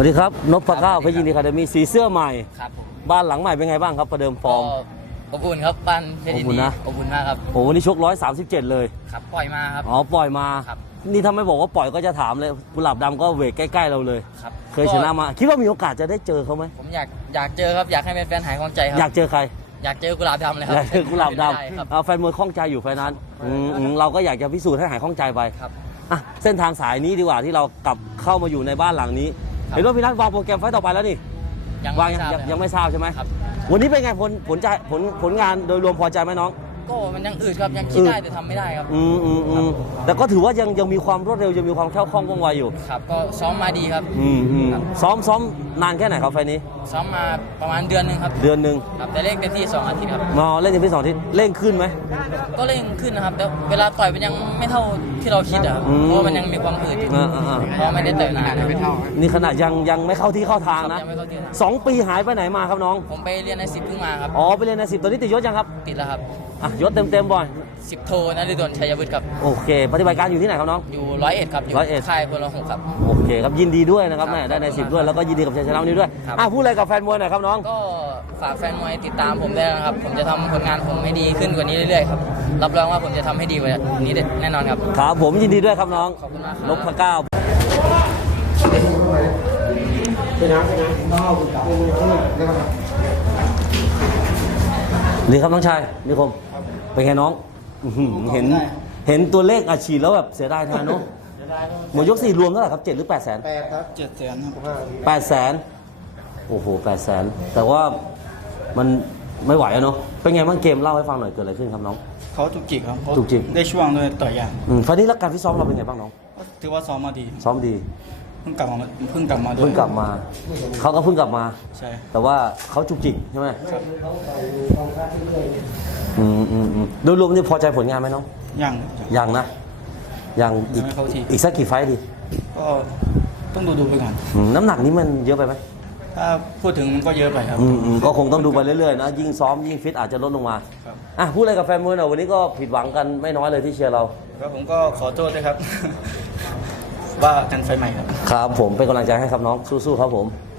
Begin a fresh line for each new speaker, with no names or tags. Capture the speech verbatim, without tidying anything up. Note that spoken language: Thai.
วัสดีครับนพเก้าเพชรยินดีคาเดมี่สีเสื้อใหม่
ครับผม
บ้านหลังใหม่เป็นไงบ้างครับประเดิมฟอร์ม
อบอุ่นครับบ้านเพชรยินดีอบอุ่นมากครับ
โอ้วันนี้ชกร้อยสามสิบเจ็ดเลย
ครับปล่อยมาครับ
อ๋อปล่อยมา
ครับ
นี่ถ้าไม่บอกว่าปล่อยก็จะถามเลยกุหลาบดำก็เวทใกล้ๆเราเลย
ครับ
เคยชนะมาคิดว่ามีโอกาสจะได้เจอเขาไหม
ผมอยากอยากเจอครับอยากให้แฟนๆหายข้องใจครับ
อยากเจอใคร
อยากเจอกุหลาบดำเลยครับ
อยากเจอกุหลาบดำแฟนมวยข้องใจอยู่ไฟนั้นเราก็อยากจะพิสูจน์ให้หายข้องใจไปอ่ะเส้นทางสายนี้ดีกว่าที่เรากลับเข้ามาอยู่ในบ้านหลังนี้เห็นว่าพี่นัทวางโปรแกรมไฟต่อไปแล้วนี่วางยังยังไม่ทราบใช่ไหมวันนี้เป็นไงผลผลใจผลผลงานโดยรวมพอใจไหมน้อง
ก็มันยังอืดครับยังคิดได้แต่ทำไม่ได้ครับ
อืมอืมอืมแต่ก็ถือว่ายังยังมีความรวดเร็วยังมีความแคล่วคล่องว่องไวอยู่
ครับก็ซ้อมมาดีครับ
อืมอืมซ้อมซ้อมนานแค่ไหนครับไฟนี้
ซ้อมมาประมาณเดือนหนึ่งครับ
เดือนหนึ่ง
ครับแต่เล่นเต็มที่สองอาทิตย์ครับ
มาเล่นเต็มที่สองอาทิตย์เร่งขึ้นไหม
ก็เร่งขึ้นนะครับแต่เวลาต่อยมันยังไม่เท่าที่เราคิดอ่ะเพราะมันยังมีความอืดอยู่เพราะไม่ได้ต่อยนาน
นี่ขนาดยังยังไม่เข้าที่เข้าทางนะสองปีหายไปไหนมาครับน้อง
ผมไปเรียนในสิบเพิ่งมาครับ
อ๋อไปเรียนในสิบตอนนี้ติดยศยังครับ
ติดแล้วครับ
อ่ะยศเต็มเต็มบ่อย
สิบโทนฤดลชัยวุฒิครับ
โอเคปฏิบัติการอยู่ที่ไหนครับน้อง
อยู่ร้อยเอ็ดครับอยู่ค่ายพลหกครับ
โอเคครับยินดีด้วยนะครับแม่ได้ในสิบด้วยแล้วก็ยินดีกับชัยชนะนี้ด้วยอ่ะพูดอะไรกับแฟนมวยหน่อยครับน้อง
ก็ฝากแฟนมวยติดตามผมได้นะครับผมจะทำผลงานผมให้ดีขึ้นกว่านี้เรื่อยๆครับรับรองว่าผมจะทำให้ดีกว่านี้แน่นอนครับ
ครับผมยินดีด้วยครับน้อง
ขอบคุณมาก
นพเก้าดีครับน้องชายนิคมเป็นไงน้องเห็นเห็นตัวเลขอาชีพแล้วแบบเสียดายแทนเนาะหมดยกสี่รวมเท่าไหร่ครับเจ็ดหรือแปดแสน
แปดครับเจ็ดแสนครับ
แปดแสนโอ้โหแปดแสนแต่ว่ามันไม่ไหวอะเนาะเป็นไงบ้างเกมเล่าให้ฟังหน่อยเกิดอะไรขึ้นครับน้อง
เขาจุกจิกครับ
จุกจิก
ได้ช่วงเลยต่อยยาง
ไฟนี้แล้วการฟิตซ้อมเราเป็นไงบ้างน้อง
ถือว่าซ้อมมาดี
ซ้อมดี
เพิ่งกลับมาเพิ่งกลับมา
เพิ่งกลับมาเขาก็เพิ่งกลับมา
ใช่
แต่ว่าเขาจุกจิกใช่ไหมอืมอืมอืมโดยรวมนี่พอใจผลงานไหมน้อง
ยัง
ยังนะยังอีกอีกสักกี่ไฟดี
ก็ต้องดูดูไปก่อน
น้ำหนักนี้มันเยอะไปไหม
ถ้าพูดถึงมันก็เยอะไปครับ
ก็คงต้องดูไปเรื่อยๆนะยิ่งซ้อมยิ่งฟิตอาจจะลดลงมาอ่ะพูดอะไรกับแฟนมวยหน่อยวันนี้ก็ผิดหวังกันไม่น้อยเลยที่เชียร์เรา
ครับผมก็ขอโทษด้วยครับว่ากันไฟใหม่ครับ
ครับผมเป็นกำลังใจให้ครับน้องสู้ๆครับผม